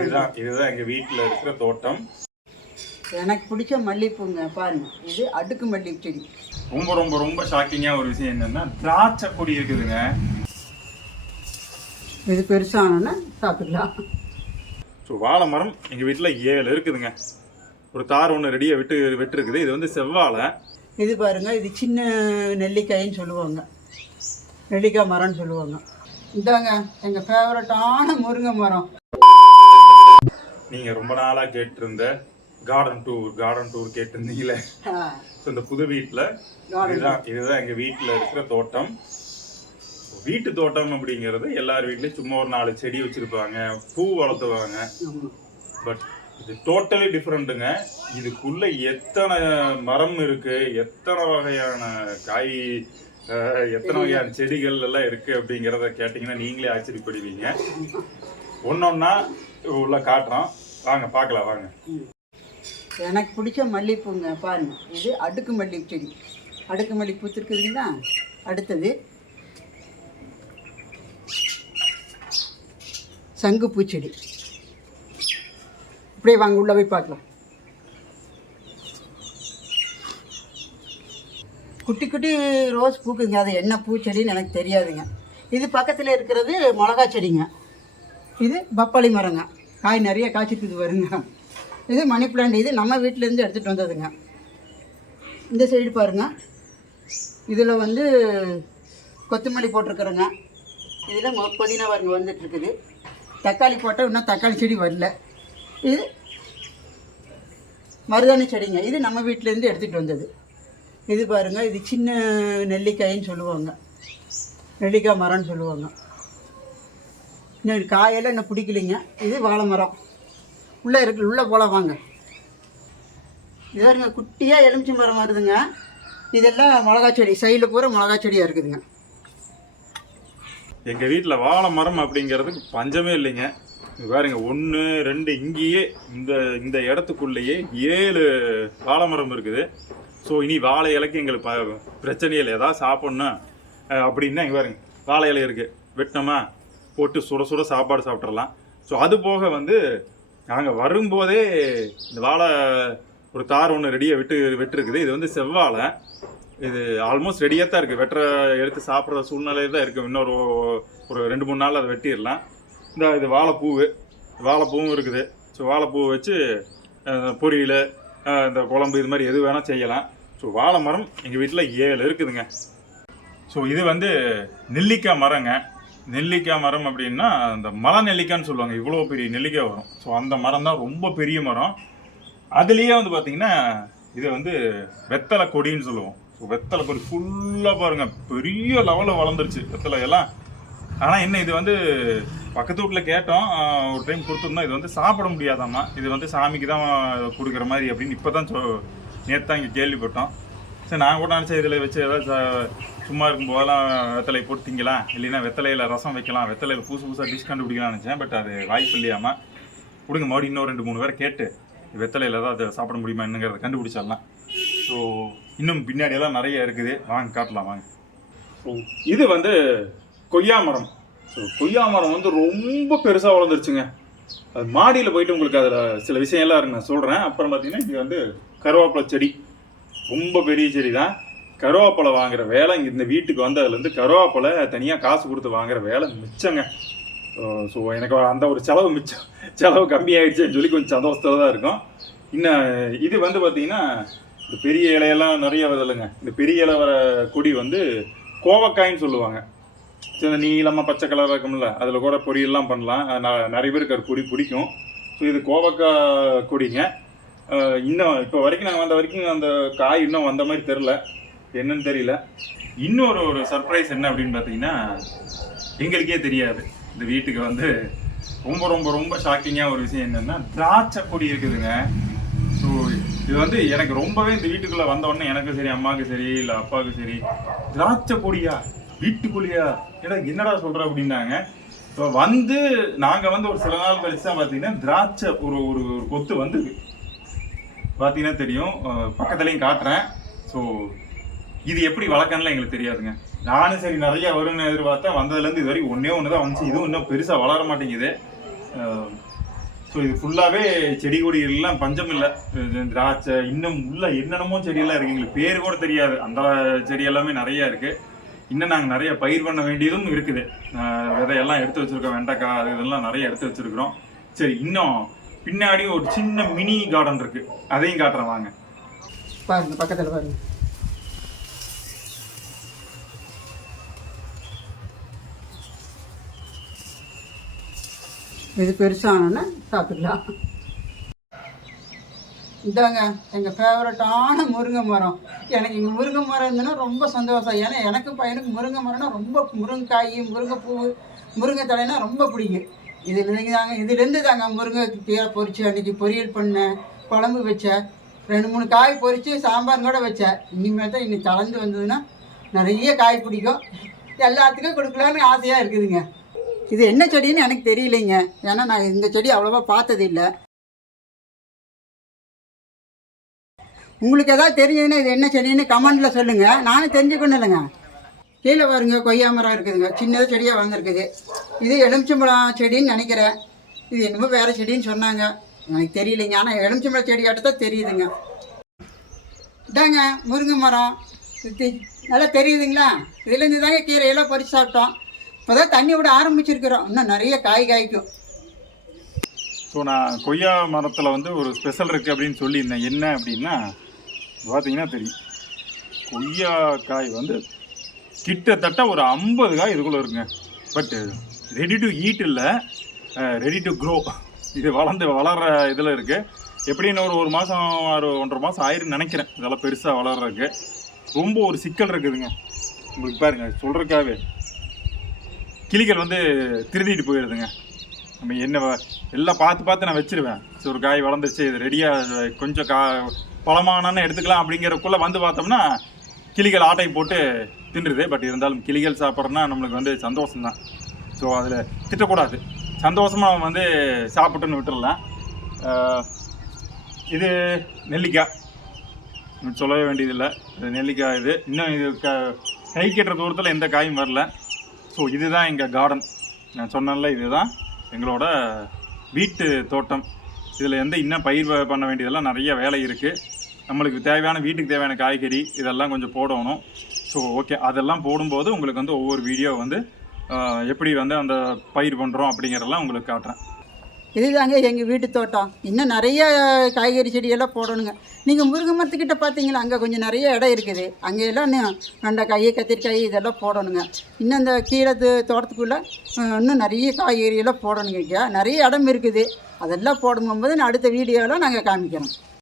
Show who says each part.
Speaker 1: இதுதான் இதுதான் எங்க வீட்டுல இருக்கிற தோட்டம்.
Speaker 2: எனக்கு பிடிச்ச மல்லிகைப்பூங்க பாருங்க. இது அடுக்கு மல்லிகை செடி.
Speaker 1: ரொம்ப ரொம்ப ரொம்ப ஷாக்கிங்கா ஒரு விஷயம் என்னன்னா திராட்சை கொடி இருக்குதுங்க.
Speaker 2: இது பெருசானோன்னா சாப்பிடலாம்.
Speaker 1: ஸோ வாழை மரம் எங்க வீட்டுல ஏழு இருக்குதுங்க. ஒரு தார் ஒன்று ரெடியாக விட்டு விட்டு இருக்குது இது வந்து செவ்வாழை.
Speaker 2: இது பாருங்க இது சின்ன நெல்லிக்காயின்னு சொல்லுவாங்க. நெல்லிக்காய் மரம்னு சொல்லுவாங்க. இதாங்க எங்கள் ஃபேவரட்டான முருங்கை மரம்.
Speaker 1: நீங்க ரொம்ப நாளா கேட்டிருந்த கார்டன் டூர் கார்டன் டூர் கேட்டிருந்தீங்களே. ஸோ இந்த புது வீட்டில். இதுதான் இதுதான் எங்க வீட்டில் இருக்கிற தோட்டம். வீட்டு தோட்டம் அப்படிங்கிறது எல்லார் வீட்லயும் சும்மா ஒரு நாலு செடி வச்சிருப்பாங்க பூ வளர்த்துவாங்க. பட் இது டோட்டலி டிஃப்ரெண்ட்டுங்க இதுக்குள்ள எத்தனை மரம் இருக்கு எத்தனை வகையான காய் எத்தனை வகையான செடிகள் எல்லாம் இருக்கு அப்படிங்கிறத கேட்டிங்கன்னா நீங்களே ஆச்சரியப்படுவீங்க. ஒன்னொன்னா உள்ள காட்டுறோம். வாங்க பார்க்கலாம் வாங்க.
Speaker 2: எனக்கு பிடிச்ச மல்லிகைப்பூங்க பாருங்க. இது அடுக்கு மல்லி செடி. அடுக்கு மல்லிகை பூத்திருக்குதுங்களா அடுத்தது சங்கு பூச்செடி இப்படியே வாங்க உள்ள போய் பார்க்கலாம். குட்டி குட்டி ரோஸ் பூக்குங்க அது என்ன பூச்செடின்னு எனக்கு தெரியாதுங்க. இது பக்கத்தில் இருக்கிறது மிளகா செடிங்க. இது பப்பாளி மரங்க. காய் நிறைய காய்ச்சிட்டு வருங்க. இது மணி பிளான்ட் இது நம்ம வீட்டிலேருந்து எடுத்துகிட்டு வந்ததுங்க. இந்த சைடு பாருங்க. இதில் வந்து கொத்தமல்லி போட்டிருக்குறேங்க. இதில் புதினா வரங்க வந்துட்டுருக்குது. தக்காளி போட்டால் இன்னும் தக்காளி செடி வரல. இது மருதாணி செடிங்க. இது நம்ம வீட்டிலேருந்து எடுத்துகிட்டு வந்தது. இது பாருங்க இது சின்ன நெல்லிக்காயின்னு சொல்லுவாங்க. நெல்லிக்காய் மரம்னு சொல்லுவாங்க. இன்னும் காயெல்லாம் இன்னும் பிடிக்கலைங்க. இது வாழை மரம். உள்ளே இருக்கு உள்ளே போகலாம் வாங்க. இது குட்டியாக எலுமிச்சை மரம் வருதுங்க. இதெல்லாம் மிளகா செடி சைடில் பூரா மிளகா செடியாக இருக்குதுங்க.
Speaker 1: எங்கள் வீட்டில் வாழை மரம் அப்படிங்கிறதுக்கு பஞ்சமே இல்லைங்க. பாருங்க ஒன்று ரெண்டு இங்கேயே இந்த இந்த இடத்துக்குள்ளேயே ஏழு வாழை மரம் இருக்குது. ஸோ இனி வாழை இலைக்கு எங்களுக்கு ப- பிரச்சனையில் இல்லை. ஏதாவது சாப்பிட்ணும் அப்படின்னா இங்கே பாருங்க வாழை இலை இருக்குது வெட்டினோமா? போட்டு சுட சுட சாப்பாடு சாப்பிட்றலாம் ஸோ அது போக வந்து நாங்கள் வரும்போதே இந்த வாழை ஒரு தார் ஒன்று ரெடியாக விட்டு வெட்டிருக்குது. இது வந்து செவ்வாழை. இது ஆல்மோஸ்ட் ரெடியாக தான் இருக்குது வெட்டுற எடுத்து சாப்பிட்ற சூழ்நிலையில் தான் இருக்குது இன்னொரு ஒரு ரெண்டு மூணு நாள் அதை வெட்டிடலாம். இந்த இது வாழைப்பூவு. வாழைப்பூவும் இருக்குது. ஸோ வாழைப்பூவை வச்சு பொரியல் இந்த குழம்பு இது மாதிரி எது வேணால் செய்யலாம். ஸோ வாழை மரம் எங்கள் வீட்டில் ஏழு இருக்குதுங்க. ஸோ இது வந்து நெல்லிக்காய் மரங்க. நெல்லிக்காய் மரம் அப்படின்னா அந்த மலை நெல்லிக்காய்ன்னு சொல்லுவாங்க. இவ்வளோ பெரிய நெல்லிக்காய் வரும். ஸோ அந்த மரம் தான் ரொம்ப பெரிய மரம். அதுலேயே வந்து பார்த்தீங்கன்னா இதை வந்து வெத்தலை கொடின்னு சொல்லுவோம். ஸோ வெத்தலை கொடி ஃபுல்லாக பாருங்கள் பெரிய லெவலில் வளர்ந்துருச்சு வெத்தலை எல்லாம். ஆனால் என்ன இது வந்து பக்கத்து வீட்டில் கேட்டோம். ஒரு டைம் கொடுத்துருந்தோம். இது வந்து சாப்பிட முடியாதாம்மா. இது வந்து சாமிக்கு தான் கொடுக்குற மாதிரி அப்படின்னு இப்போ தான் சொ நேற்று தான் இங்கே கேள்விப்பட்டோம். சரி நான் கூட நினச்சேன் இதில் வச்சு ஏதாவது ச- சும்மா இருக்கும் போதெல்லாம் வெத்தலை போட்டு திங்கலாம். இல்லைன்னா வெத்தலையில் ரசம் வைக்கலாம். வெத்தலையில் புதுசு புதுசாக டிஷ் கண்டுபிடிக்கலாம்னு நினச்சேன். பட் அது வாய்ப்பு இல்லையாமல் கொடுங்க மறுபடியும் இன்னும் ரெண்டு மூணு பேரை கேட்டு வெத்தலையில் தான் அதை சாப்பிட முடியுமா என்னங்கிறத கண்டுபிடிச்சிடலாம். ஸோ இன்னும் பின்னாடியெல்லாம் நிறைய இருக்குது. வாங்க காட்டலாம் வாங்க. இது வந்து கொய்யா மரம். ஸோ கொய்யா மரம் வந்து ரொம்ப பெருசாக வளர்ந்துருச்சுங்க. அது மாடியில் போயிட்டு உங்களுக்கு அதில் சில விஷயம்லாம் இருக்கு நான் சொல்கிறேன் அப்புறம் பார்த்தீங்கன்னா இது வந்து கருவேப்பிலை செடி. ரொம்ப பெரிய செடி தான் கருவேப்பிலை வாங்குற வேலை இந்த வீட்டுக்கு வந்ததுலேருந்து கருவேப்பிலை தனியாக காசு கொடுத்து வாங்குற வேலை மிச்சங்க. ஸோ எனக்கு அந்த ஒரு செலவு மிச்சம். செலவு கம்மியாயிடுச்சுன்னு சொல்லி கொஞ்சம் சந்தோஷத்தில் தான் இருக்கும். இன்னும் இது வந்து பார்த்திங்கன்னா இந்த பெரிய இலையெல்லாம் நிறைய வருதுல்லைங்க இந்த பெரிய இலை வர கொடி வந்து கோவக்காயின்னு சொல்லுவாங்க. சின்ன நீளமாக பச்சை கலர் இருக்கும்ல அதில் கூட பொரியல்லாம் பண்ணலாம். நிறைய பேருக்கு அது கொடி பிடிக்கும். ஸோ இது கோவக்காய் கொடிங்க. இன்னும் இப்போ வரைக்கும் நாங்கள் வந்த வரைக்கும் அந்த காய் இன்னும் வந்த மாதிரி தெரில என்னன்னு தெரியல. இன்னொரு ஒரு சர்ப்ரைஸ் என்ன அப்படின்னு பார்த்தீங்கன்னா எங்களுக்கே தெரியாது. இந்த வீட்டுக்கு வந்து ரொம்ப ரொம்ப ரொம்ப ஷாக்கிங்காக ஒரு விஷயம் என்னென்னா திராட்சை கொடி இருக்குதுங்க. ஸோ இது வந்து எனக்கு ரொம்பவே இந்த வீட்டுக்குள்ளே வந்தோடனே எனக்கும் சரி அம்மாவுக்கு சரி இல்லை அப்பாவுக்கு சரி திராட்சை கொடியா? வீட்டுக்குள்ளேயா? ஏடா என்னடா சொல்கிற அப்படின்னாங்க. இப்போ வந்து நாங்கள் வந்து ஒரு சில நாள் கழிச்சு தான் பார்த்தீங்கன்னா திராட்சை ஒரு ஒரு கொத்து வந்து பார்த்தீங்கன்னா தெரியும். பக்கத்துலேயும் காட்டுறேன். ஸோ இது எப்படி வளர்க்கணும்லாம் எங்களுக்கு தெரியாதுங்க. நானும் சரி நிறைய வரும்னு எதிர்பார்த்தேன் வந்ததுலேருந்து இது வரைக்கும் ஒன்றே ஒன்று தான் வந்துச்சு. இதுவும் இன்னும் பெருசாக வளர மாட்டேங்குது. ஸோ இது ஃபுல்லாகவே செடி கொடி எல்லாம் பஞ்சம் இல்லை. திராட்சை இன்னும் உள்ள என்னென்னமோ செடியெல்லாம் இருக்குது எங்களுக்கு பேர் கூட தெரியாது. அந்த செடி எல்லாமே நிறைய இருக்குது இன்னும் நாங்கள் நிறைய பயிர் பண்ண வேண்டியதும் இருக்குது. விதையெல்லாம் எடுத்து வச்சுருக்கோம். வெண்டைக்காய் அது இதெல்லாம் நிறைய எடுத்து வச்சுருக்குறோம். சரி இன்னும் பின்னாடி ஒரு சின்ன மினி கார்டன் இருக்குது அதையும் காட்டுறேன் வாங்க.
Speaker 2: பாருங்க பக்கத்தில் பாருங்க. இது பெருசானோன்னா சாப்பிடலாம். இதாங்க எங்கள் ஃபேவரட்டான முருங்கை மரம். எனக்கு இங்கே முருங்கை மரம் இருந்ததுன்னா ரொம்ப சந்தோஷம். ஏன்னா எனக்கு பையனுக்கு முருங்கை மரம்னா ரொம்ப முருங்கைக்காய் முருங்கைப்பூ முருங்கை தலைனா ரொம்ப பிடிக்கும். இதுலேருந்து தாங்க இதுலேருந்து தாங்க முருங்கை கீரை பொறிச்சு அன்றைக்கி பொரியல் பண்ணேன் குழம்பு வச்சேன் ரெண்டு மூணு காய் பொறிச்சு சாம்பார் கூட வச்சேன் இனிமேல் தான் இன்னும் கலந்து வந்ததுன்னா நிறைய காய் பிடிக்கும். எல்லாத்துக்கும் கொடுக்கலான்னு ஆசையாக இருக்குதுங்க. இது என்ன செடின்னு எனக்கு தெரியலைங்க. ஏன்னா நான் இந்த செடி அவ்வளோவா பார்த்தது இல்லை. உங்களுக்கு ஏதாவது தெரிஞ்சதுன்னா இது என்ன செடின்னு கமெண்ட்டில் சொல்லுங்கள் நானும் தெரிஞ்சுக்கணும் இல்லைங்க. கீழே பாருங்க கொய்யா மரம் இருக்குதுங்க. சின்னதாக செடியாக வந்திருக்குது. இது எலுமிச்சம்பழம் செடின்னு நினைக்கிறேன். இது என்னமோ வேறு செடின்னு சொன்னாங்க. எனக்கு தெரியலைங்க. ஆனால் எலுமிச்சம்பழம் செடி தான் தெரியுதுங்க. இதாங்க முருங்கை மரம். நல்லா தெரியுதுங்களா? இதுலேருந்து தாங்க கீரையெல்லாம் பறித்து சாப்பிட்டோம். இப்போ தான் தண்ணி விட ஆரம்பிச்சிருக்கிறோம். இன்னும் நிறைய காய் காய்க்கும்.
Speaker 1: ஸோ நான் கொய்யா மரத்தில் வந்து ஒரு ஸ்பெஷல் இருக்குது அப்படின்னு சொல்லியிருந்தேன். என்ன அப்படின்னா பார்த்தீங்கன்னா தெரியும். கொய்யா காய் வந்து கிட்டத்தட்ட ஒரு ஐம்பது காய் இதுக்குள்ளே இருக்குங்க. பட் ரெடி டு ஈட் இல்லை. ரெடி டு க்ரோ இது வளர்ந்து வளர்கிற இதில் இருக்குது எப்படின்னு ஒரு ஒரு மாதம் ஒரு ஒன்றரை மாதம் ஆயிருன்னு நினைக்கிறேன். இதெல்லாம் பெருசாக வளர்றதுக்கு. ரொம்ப ஒரு சிக்கல் இருக்குதுங்க. உங்களுக்கு பாருங்க சொல்கிறதுக்காகவே கிளிகள் வந்து திருடிட்டு போயிடுதுங்க நம்ம என்ன எல்லாம் பார்த்து பார்த்து நான் வச்சிருவேன். ஸோ ஒரு காய் வளர்ந்துச்சு இது ரெடியாக கொஞ்சம் கா பழமானன்னு எடுத்துக்கலாம் அப்படிங்கிறக்குள்ளே வந்து பார்த்தோம்னா கிளிகள் ஆட்டை போட்டு தின்றுது பட் இருந்தாலும் கிளிகள் சாப்பிட்றோன்னா நம்மளுக்கு வந்து சந்தோஷம்தான். ஸோ அதில் திட்டக்கூடாது. சந்தோஷமாக அவன் வந்து சாப்பிட்டுன்னு விட்டுடலாம் இது நெல்லிக்காய். சொல்லவே வேண்டியதில்லை. இது நெல்லிக்காய் இது. இன்னும் இது க கை கட்டுற தூரத்தில் எந்த காயும் வரல. ஸோ இதுதான் எங்கள் கார்டன் நான் சொன்னேன்ல இதுதான் எங்களோட வீட்டு தோட்டம். இதில் எந்த இன்னும் பயிர் பண்ண வேண்டியதெல்லாம் நிறைய வேலை இருக்குது நம்மளுக்கு தேவையான வீட்டுக்கு தேவையான காய்கறி இதெல்லாம் கொஞ்சம் போடணும். ஸோ ஓகே அதெல்லாம் போடும்போது உங்களுக்கு வந்து ஒவ்வொரு வீடியோ வந்து எப்படி வந்து அந்த பயிர் பண்ணுறோம் அப்படிங்கிறதெல்லாம் உங்களுக்கு காட்டுறேன்.
Speaker 2: இதுதாங்க எங்கள் வீட்டு தோட்டம். இன்னும் நிறைய காய்கறி செடியெல்லாம் போடணுங்க. நீங்கள் முருங்கை மரத்துக்கிட்ட பார்த்தீங்களா அங்கே கொஞ்சம் நிறைய இடம் இருக்குது. அங்கே எல்லாம் இன்னும் வெண்டைக்காய் கத்திரிக்காய் இதெல்லாம் போடணுங்க. இன்னும் இந்த கீழே தோட்டத்துக்குள்ளே இன்னும் நிறைய காய்கறியெல்லாம் போடணுங்க. நிறைய இடம் இருக்குது. அதெல்லாம் போடும்போது நான் அடுத்த வீடியோவில் நாங்கள் காமிக்கிறோம்.